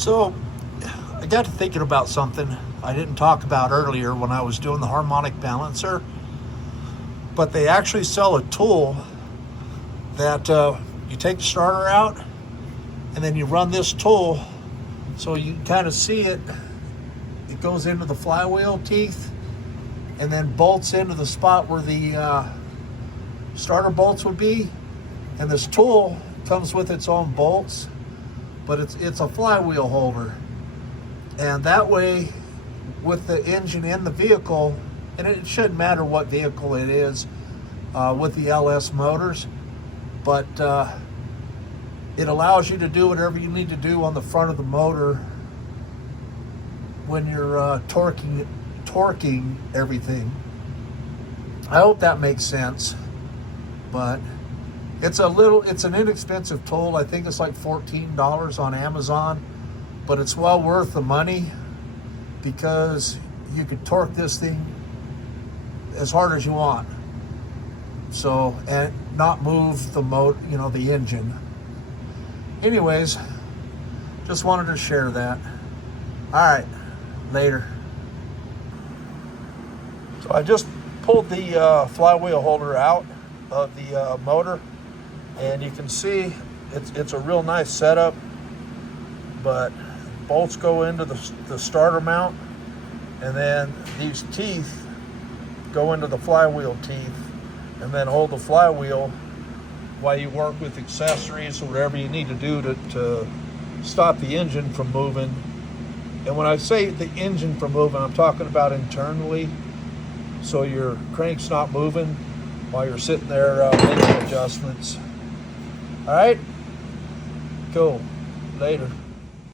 So I got to thinking about something I didn't talk about earlier when I was doing the harmonic balancer, but they actually sell a tool that you take the starter out and then you run this tool so you can kind of see it. It goes into the flywheel teeth and then bolts into the spot where the starter bolts would be. And this tool comes with its own bolts, but it's a flywheel holder. And that way, with the engine in the vehicle, and it shouldn't matter what vehicle it is with the LS motors, but it allows you to do whatever you need to do on the front of the motor when you're torquing everything. I hope that makes sense, but it's an inexpensive tool. I think it's like $14 on Amazon, but it's well worth the money because you could torque this thing as hard as you want. So, and not move the the engine. Anyways, just wanted to share that. All right, later. So I just pulled the flywheel holder out of the motor, and you can see it's a real nice setup, but bolts go into the starter mount, and then these teeth go into the flywheel teeth and then hold the flywheel while you work with accessories or whatever you need to do to stop the engine from moving. And when I say the engine from moving, I'm talking about internally, so your crank's not moving while you're sitting there making adjustments. All right, cool, later.